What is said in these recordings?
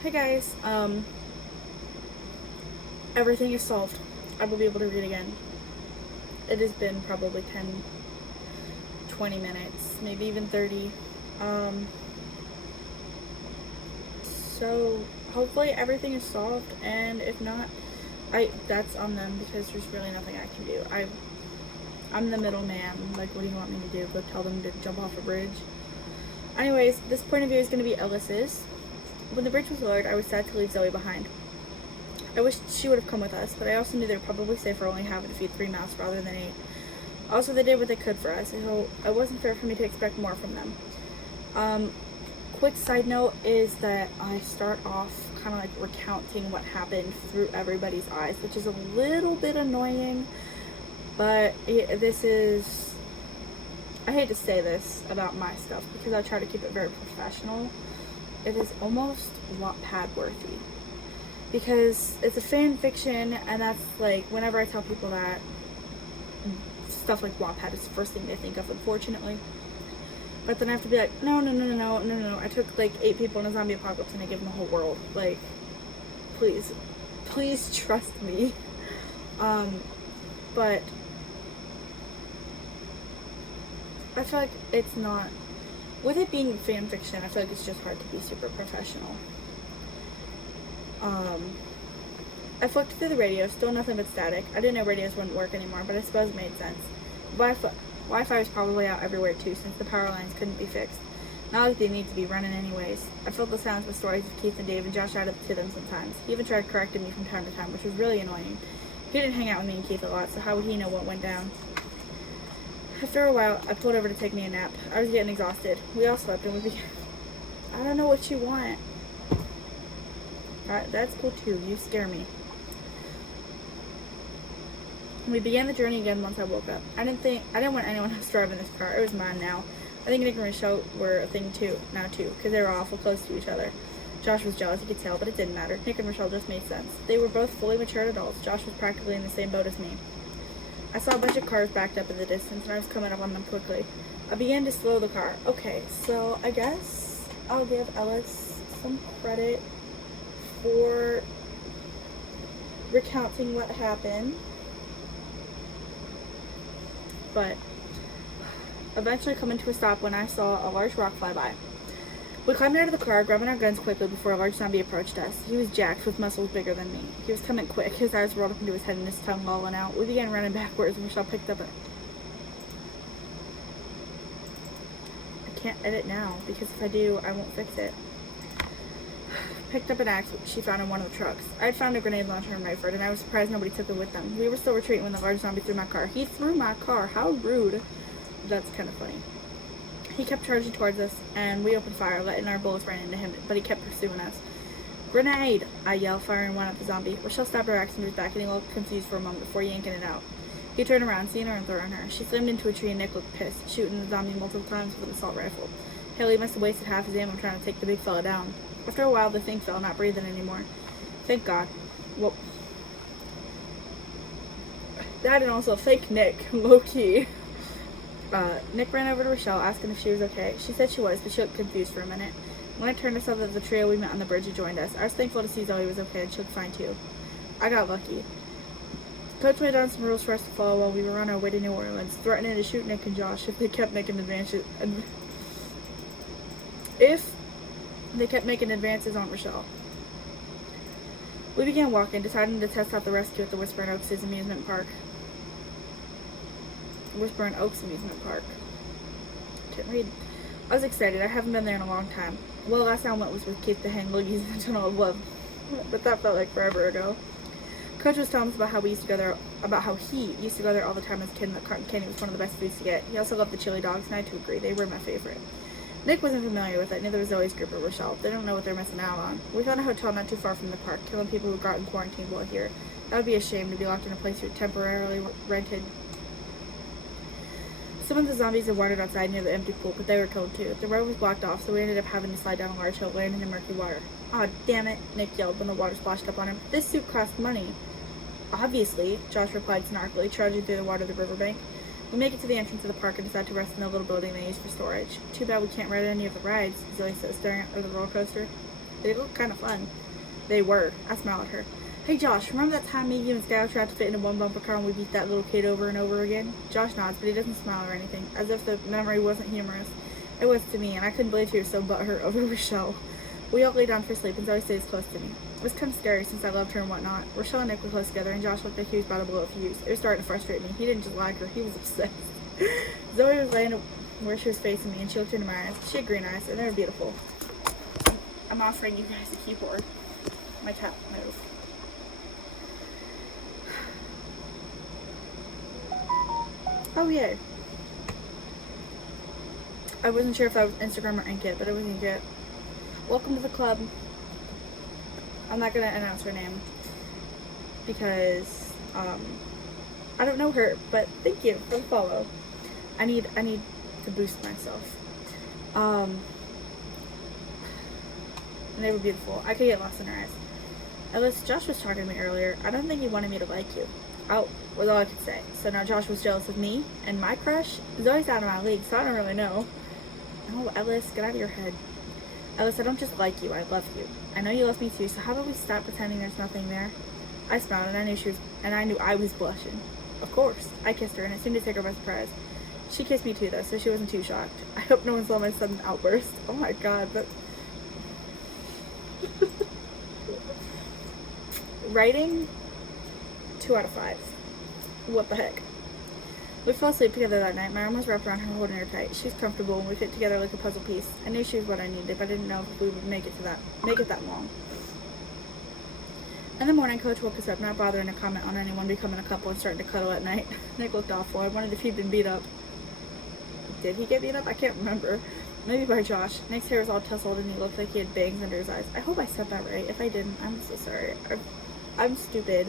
Hey guys, everything is solved. I will be able to read again. It has been probably 10, 20 minutes, maybe even 30. So hopefully everything is solved, and if not, that's on them because there's really nothing I can do. I'm the middleman. Like, what do you want me to do? Go tell them to jump off a bridge? Anyways, this point of view is going to be Ellis's. When the bridge was lowered, I was sad to leave Zoe behind. I wished she would have come with us, but I also knew they were probably safer only having to feed 3 mouse rather than 8. Also, they did what they could for us, so it wasn't fair for me to expect more from them. Quick side note is that I start off kind of like recounting what happened through everybody's eyes, which is a little bit annoying, but this is... I hate to say this about my stuff because I try to keep it very professional. It is almost Wattpad worthy because it's a fan fiction, and that's like, whenever I tell people that, stuff like Wattpad is the first thing they think of, unfortunately. But then I have to be like, no. I took like 8 people in a zombie apocalypse and I gave them the whole world. Like, please trust me. But I feel like it's not, with it being fan fiction, I feel like it's just hard to be super professional. I flipped through the radio, still nothing but static. I didn't know radios wouldn't work anymore, but I suppose it made sense. Wi-Fi was probably out everywhere too, since the power lines couldn't be fixed. Not like they need to be running anyways. I filled the sounds with stories of Keith and Dave, and Josh added to them sometimes. He even tried correcting me from time to time, which was really annoying. He didn't hang out with me and Keith a lot, so how would he know what went down? After a while, I pulled over to take me a nap. I was getting exhausted. We all slept, and we began... I don't know what you want. That's cool too. You scare me. We began the journey again once I woke up. I didn't want anyone else driving this car. It was mine now. I think Nick and Michelle were a thing too, because they were awful close to each other. Josh was jealous, you could tell, but it didn't matter. Nick and Michelle just made sense. They were both fully matured adults. Josh was practically in the same boat as me. I saw a bunch of cars backed up in the distance, and I was coming up on them quickly. I began to slow the car. Okay, so I guess I'll give Ellis some credit for recounting what happened. But eventually coming to a stop when I saw a large rock fly by. We climbed out of the car, grabbing our guns quickly before a large zombie approached us. He was jacked with muscles bigger than me. He was coming quick, his eyes rolled up into his head and his tongue lolling out. We began running backwards, and Michelle picked up I can't edit now, because if I do, I won't fix it. Picked up an axe she found in one of the trucks. I had found a grenade launcher in Rayford, and I was surprised nobody took it with them. We were still retreating when the large zombie threw my car. He threw my car. How rude. That's kind of funny. He kept charging towards us, and we opened fire, letting our bullets run into him, but he kept pursuing us. Grenade! I yelled, firing one at the zombie. Rochelle stopped her axe in his back, and he looked confused for a moment before yanking it out. He turned around, seeing her and throwing her. She slammed into a tree, and Nick looked pissed, shooting the zombie multiple times with an assault rifle. Hell, he must have wasted half his ammo trying to take the big fella down. After a while, the thing fell, not breathing anymore. Thank God. Well, that, and also thank Nick, low-key. Nick ran over to Rochelle, asking if she was okay. She said she was, but she looked confused for a minute. When I turned, I saw that the trio we met on the bridge had joined us. I was thankful to see Zoe was okay, and she looked fine too. I got lucky. Coach laid down some rules for us to follow while we were on our way to New Orleans, threatening to shoot Nick and Josh if they kept making advances on Rochelle. We began walking, deciding to test out the rescue at the Whispering Oaks amusement park. Can't read. I was excited. I haven't been there in a long time. Well, last time I went was with Keith to hang loogies in the Tunnel of Love, but that felt like forever ago. Coach was telling us about how he used to go there all the time as a kid, and that cotton candy was one of the best foods to get. He also loved the chili dogs, and I too agree. They were my favorite. Nick wasn't familiar with it, neither was Zoe's group or Rochelle. They don't know what they're missing out on. We found a hotel not too far from the park, killing people who got in quarantine while here. That would be a shame to be locked in a place we temporarily rented. Some of the zombies had wandered outside near the empty pool, but they were killed too. The road was blocked off, so we ended up having to slide down a large hill, landing in murky water. Aw, damn it, Nick yelled when the water splashed up on him. This suit cost money. Obviously, Josh replied snarkily, charging through the water to the riverbank. We make it to the entrance of the park and decide to rest in the little building they use for storage. Too bad we can't ride any of the rides, Zoe says, staring at the roller coaster. They look kind of fun. They were. I smiled at her. Hey Josh, remember that time me, you, and Skylar tried to fit into one bumper car and we beat that little kid over and over again? Josh nods, but he doesn't smile or anything, as if the memory wasn't humorous. It was to me, and I couldn't believe he was so butthurt over Rochelle. We all lay down for sleep, and Zoe stays close to me. It was kind of scary since I loved her and whatnot. Rochelle and Nick were close together, and Josh looked like he was about to blow a fuse. It was starting to frustrate me. He didn't just like her, he was obsessed. Zoe was laying where she was facing me, and she looked into my eyes. She had green eyes, and they were beautiful. I'm offering you guys a keyboard. My tap move. Oh, yay. I wasn't sure if that was Instagram or Inkit, but it was Inkit. Welcome to the club. I'm not going to announce her name because I don't know her, but thank you for the follow. I need to boost myself. And they were beautiful. I could get lost in her eyes. Ellis, Josh was talking to me earlier. I don't think he wanted me to like you. Oh, was all I could say. So now Josh was jealous of me and my crush. Zoe's out of my league, so I don't really know. Oh, Ellis, get out of your head. Ellis, I don't just like you, I love you. I know you love me too, so how about we stop pretending there's nothing there? I smiled and I knew I was blushing. Of course. I kissed her and it seemed to take her by surprise. She kissed me too though, so she wasn't too shocked. I hope no one saw my sudden outburst. Oh my god, but writing 2 out of 5. What the heck? We fell asleep together that night. My arm was wrapped around her, holding her tight. She's comfortable and we fit together like a puzzle piece. I knew she was what I needed, but I didn't know if we would make it that long. In the morning, Coach woke us up, not bothering to comment on anyone becoming a couple and starting to cuddle at night. Nick looked awful. I wondered if he'd been beat up. Did he get beat up? I can't remember. Maybe by Josh. Nick's hair was all tousled and he looked like he had bangs under his eyes. I hope I said that right. If I didn't, I'm so sorry. I'm stupid.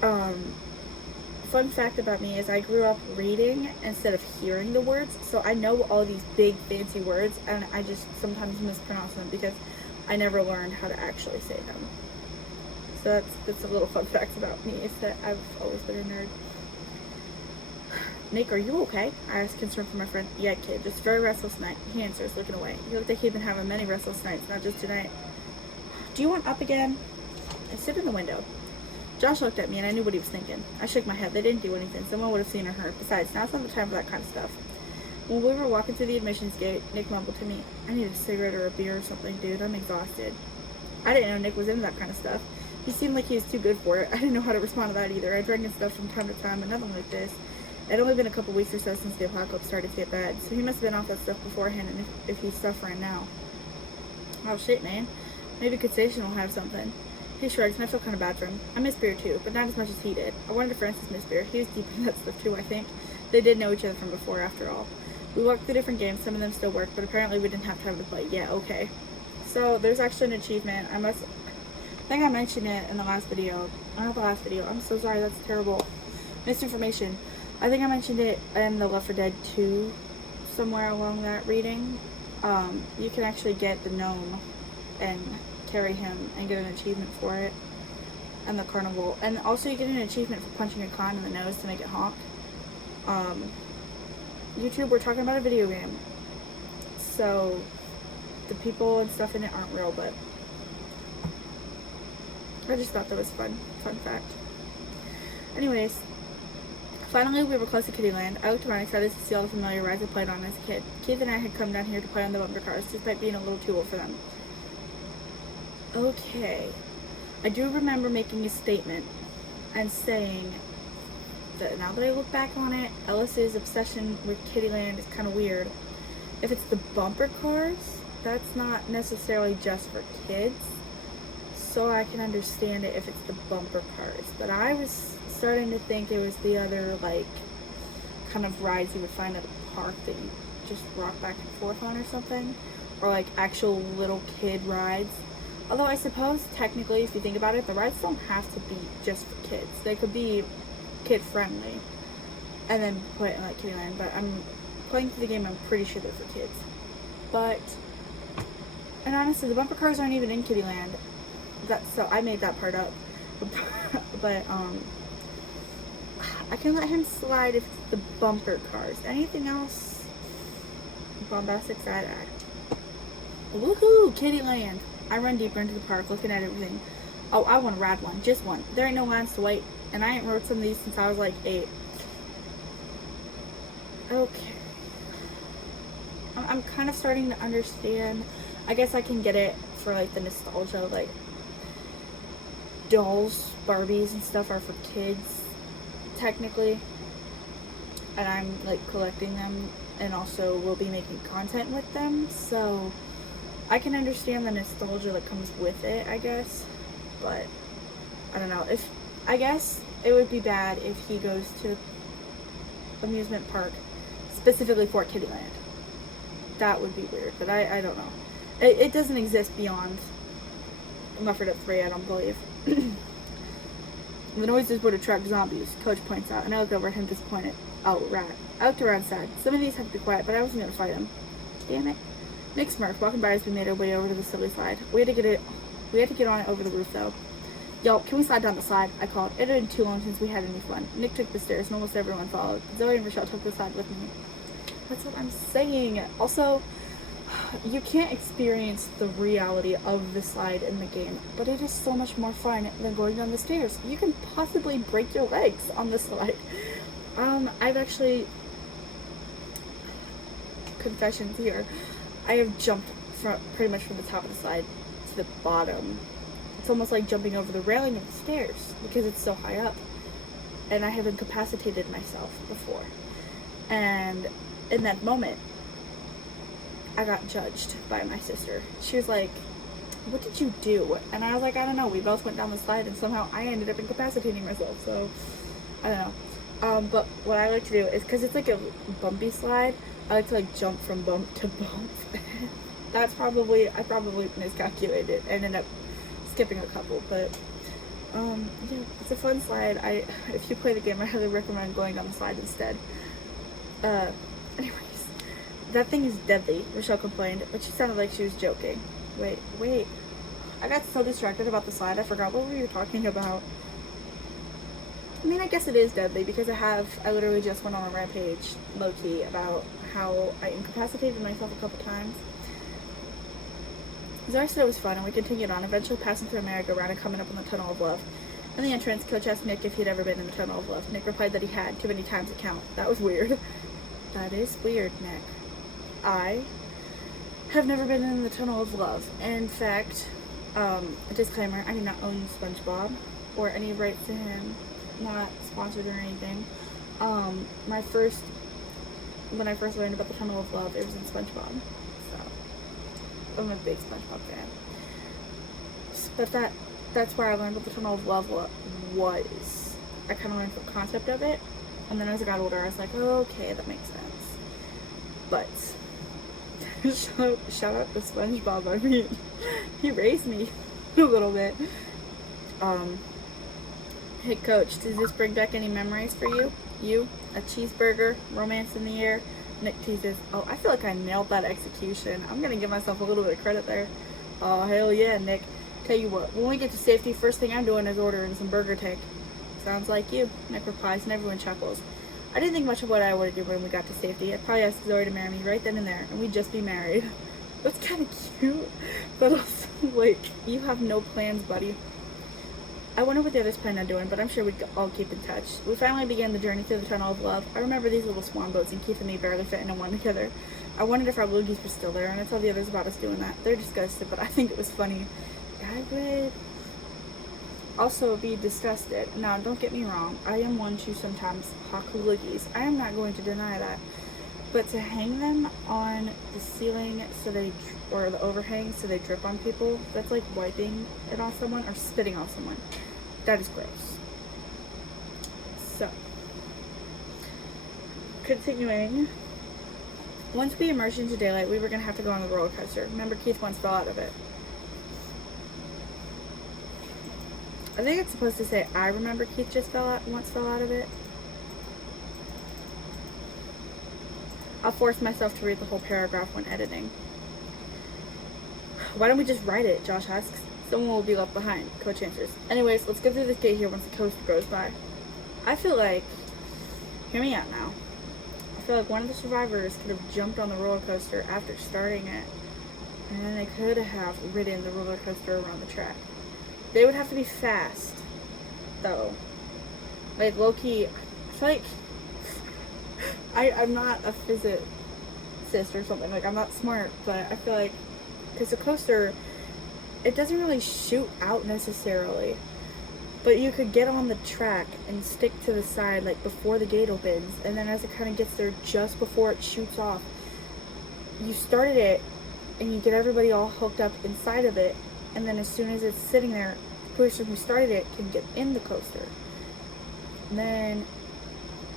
Fun fact about me is I grew up reading instead of hearing the words, so I know all these big fancy words and I just sometimes mispronounce them because I never learned how to actually say them. So that's a little fun fact about me, is that I've always been a nerd. Nick, are you okay? I asked, concerned for my friend. Yeah, kid, just a very restless night. He answers, looking away. He looked like he'd been having many restless nights, not just tonight. Do you want up again? I stood in the window. Josh looked at me and I knew what he was thinking. I shook my head. They didn't do anything. Someone would have seen or heard. Besides, now's not the time for that kind of stuff. When we were walking through the admissions gate, Nick mumbled to me, I need a cigarette or a beer or something, dude. I'm exhausted. I didn't know Nick was into that kind of stuff. He seemed like he was too good for it. I didn't know how to respond to that either. I drank and stuff from time to time, but nothing like this. It had only been a couple weeks or so since the apocalypse started to get bad, so he must have been off that stuff beforehand, and if he's suffering now. Oh shit, man. Maybe Constitution will have something. He shrugs, and I feel kind of bad for him. I miss beer too, but not as much as he did. I wanted to Francis miss beer. He was deep in that stuff too, I think. They did know each other from before, after all. We walked through different games. Some of them still work, but apparently we didn't have time to play. Yeah, okay. So there's actually an achievement. I think I mentioned it in the last video. Not the last video. I'm so sorry. That's terrible. Misinformation. I think I mentioned it in the Left 4 Dead 2, somewhere along that reading. You can actually get the gnome and carry him and get an achievement for it, and the carnival. And also you get an achievement for punching a con in the nose to make it honk. YouTube, we're talking about a video game, so the people and stuff in it aren't real, but I just thought that was fun fact. Anyways, finally we were close to Kittyland. I looked around excited to see all the familiar rides I played on as a kid. Keith and I had come down here to play on the bumper cars, despite being a little too old for them. Okay, I do remember making a statement and saying that now that I look back on it, Ellis's obsession with Kittyland is kind of weird. If it's the bumper cars, that's not necessarily just for kids, so I can understand it if it's the bumper cars. But I was starting to think it was the other, like, kind of rides you would find at a park that you just rock back and forth on or something, or like actual little kid rides. Although I suppose technically, if you think about it, the rides don't have to be just for kids. They could be kid friendly and then put it in like Kittyland, but I'm playing through the game, I'm pretty sure they're for kids. But, and honestly, the bumper cars aren't even in Kittyland. So I made that part up. But I can let him slide if it's the bumper cars. Anything else? Bombastic side act. Woohoo! Kittyland. I run deeper into the park, looking at everything. Oh, I want to ride one. Just one. There ain't no lines to wait. And I ain't rode some of these since I was like 8. Okay. I'm kind of starting to understand. I guess I can get it for like the nostalgia, like dolls, Barbies and stuff are for kids, technically. And I'm like collecting them and also will be making content with them. So I can understand the nostalgia that comes with it, I guess. But I don't know. I guess it would be bad if he goes to amusement park specifically for Kittyland. That would be weird, but I don't know. It doesn't exist beyond Mufford at 3, I don't believe. The noises would attract zombies, Coach points out, and I look over at him disappointed. Oh, rat. I looked around sad. Some of these have to be quiet, but I wasn't going to fight him. Damn it. Nick smirked, walking by as we made our way over to the silly slide. We had to get on it over the roof, though. Yo, can we slide down the slide? I called. It had been too long since we had any fun. Nick took the stairs, and almost everyone followed. Zoe and Rochelle took the slide with me. That's what I'm saying. Also, you can't experience the reality of the slide in the game, but it is so much more fun than going down the stairs. You can possibly break your legs on the slide. I've actually, confessions here, I have jumped pretty much from the top of the slide to the bottom. It's almost like jumping over the railing of the stairs because it's so high up. And I have incapacitated myself before. And in that moment, I got judged by my sister. She was like, what did you do? And I was like, I don't know. We both went down the slide and somehow I ended up incapacitating myself. So, I don't know. But what I like to do is, because it's like a bumpy slide, I like to like jump from bump to bump. I probably miscalculated and ended up skipping a couple. But, yeah, it's a fun slide. If you play the game, I highly recommend going down the slide instead. Anyways, that thing is deadly, Rochelle complained, but she sounded like she was joking. Wait. I got so distracted about the slide, I forgot what we were talking about. I mean, I guess it is deadly because I literally just went on a rampage, low-key, about how I incapacitated myself a couple times. Zoe said it was fun, and we continued on, eventually passing through a merry-go-round and coming up on the Tunnel of Love. In the entrance, Coach asked Nick if he'd ever been in the Tunnel of Love. Nick replied that he had, too many times to count. That was weird. That is weird, Nick. I have never been in the Tunnel of Love. In fact, a disclaimer, I do not own SpongeBob or any rights to him. Not sponsored or anything. When I first learned about the Tunnel of Love, it was in SpongeBob. So, I'm a big SpongeBob fan. But that's where I learned what the Tunnel of Love was. I kind of learned the concept of it. And then as I got older, I was like, oh, okay, that makes sense. But, shout out to SpongeBob. I mean, he raised me a little bit. Hey, Coach, does this bring back any memories for you? You? A cheeseburger? Romance in the air? Nick teases. Oh, I feel like I nailed that execution. I'm going to give myself a little bit of credit there. Oh, hell yeah, Nick. Tell you what, when we get to safety, first thing I'm doing is ordering some burger tank. Sounds like you, Nick replies, and everyone chuckles. I didn't think much of what I would do when we got to safety. I'd probably ask Zoe to marry me right then and there, and we'd just be married. That's kind of cute, but also, like, you have no plans, buddy. I wonder what the others plan on doing, but I'm sure we'd all keep in touch. We finally began the journey through the Tunnel of Love. I remember these little swan boats, and Keith and me barely fit into one together. I wondered if our loogies were still there, and I told the others about us doing that. They're disgusted, but I think it was funny. I would also be disgusted. Now, don't get me wrong. I am one to sometimes hawk loogies. I am not going to deny that. But to hang them on the ceiling or the overhang so they drip on people, that's like wiping it off someone or spitting off someone. That is gross. So, continuing. Once we emerged into daylight, we were going to have to go on the roller coaster. Remember, Keith once fell out of it. I think it's supposed to say, I remember Keith once fell out of it. I'll force myself to read the whole paragraph when editing. Why don't we just write it, Josh asks. Someone will be left behind, Coach answers. Anyways, let's go through this gate here once the coaster goes by. I feel like, hear me out now. I feel like one of the survivors could have jumped on the roller coaster after starting it. And then they could have ridden the roller coaster around the track. They would have to be fast, though. Like, low-key, I feel like I'm not a physicist or something. Like, I'm not smart, but I feel like, because the coaster, it doesn't really shoot out necessarily. But you could get on the track and stick to the side, like, before the gate opens. And then as it kind of gets there, just before it shoots off, you started it, and you get everybody all hooked up inside of it. And then as soon as it's sitting there, the person who started it can get in the coaster. And then,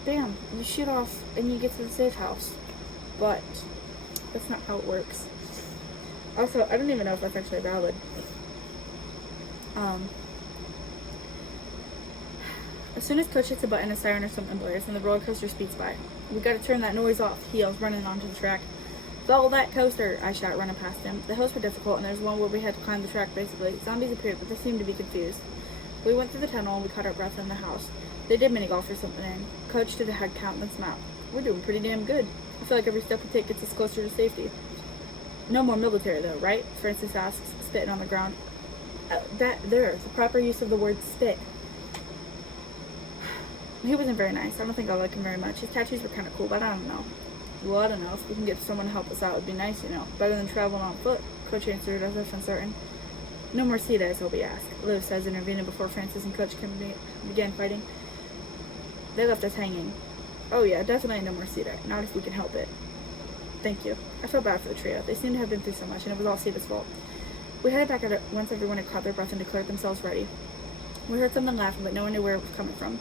bam, you shoot off and you get to the safe house. But that's not how it works. Also, I don't even know if that's actually valid. As soon as Coach hits a button, a siren or something blares, and the roller coaster speeds by. We gotta turn that noise off, he yells, running onto the track. Follow that coaster, I shout, running past him. The hills were difficult, and there's one where we had to climb the track, basically. Zombies appeared, but they seemed to be confused. We went through the tunnel, and we caught our breath in the house. They did mini-golf or something in. Coach did a head count and then smiled. We're doing pretty damn good. I feel like every step we take gets us closer to safety. No more military, though, right? Francis asks, spitting on the ground. There's the proper use of the word spit. He wasn't very nice. I don't think I like him very much. His tattoos were kind of cool, but I don't know. Well, I don't know. If we can get someone to help us out, it would be nice, you know. Better than traveling on foot, Coach answered as if uncertain. No more sea days, Obi asked. Liv says, intervening before Francis and Coach began fighting. They left us hanging. Oh yeah, definitely no more sea day. Not if we can help it. Thank you. I feel bad for the trio. They seem to have been through so much, and it was all Sita's fault. We headed back at it once everyone had caught their breath and declared themselves ready. We heard something laughing, but no one knew where it was coming from.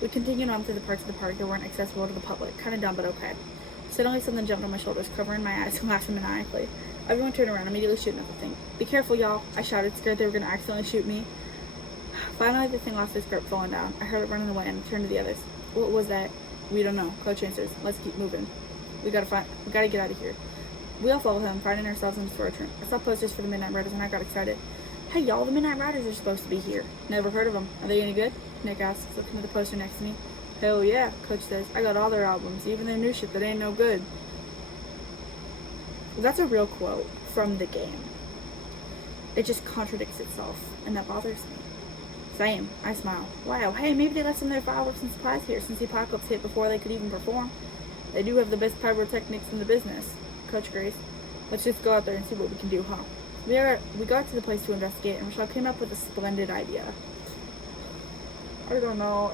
We continued on through the parts of the park that weren't accessible to the public. Kind of dumb, but okay. Suddenly something jumped on my shoulders, covering my eyes and laughing maniacally. Everyone turned around, immediately shooting at the thing. Be careful, y'all, I shouted, scared they were going to accidentally shoot me. Finally, the thing lost its grip, falling down. I heard it running away and turned to the others. What was that? We don't know. Coach answers. Let's keep moving. We gotta get out of here. We all followed him, finding ourselves in the storage room. I saw posters for the Midnight Riders and I got excited. Hey y'all, the Midnight Riders are supposed to be here. Never heard of them. Are they any good? Nick asks, looking at the poster next to me. Hell yeah, Coach says. I got all their albums, even their new shit that ain't no good. That's a real quote from the game. It just contradicts itself, and that bothers me. Same. I smile. Wow, hey, maybe they left some of their fireworks and supplies here since the apocalypse hit before they could even perform. They do have the best pyrotechnics in the business. Coach agrees. Let's just go out there and see what we can do, huh? We got to the place to investigate, and Rochelle came up with a splendid idea. I don't know.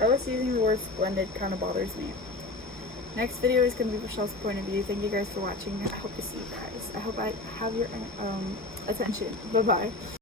Ellis using the word splendid kind of bothers me. Next video is going to be Rochelle's point of view. Thank you guys for watching. I hope to see you guys. I hope I have your attention. Bye-bye.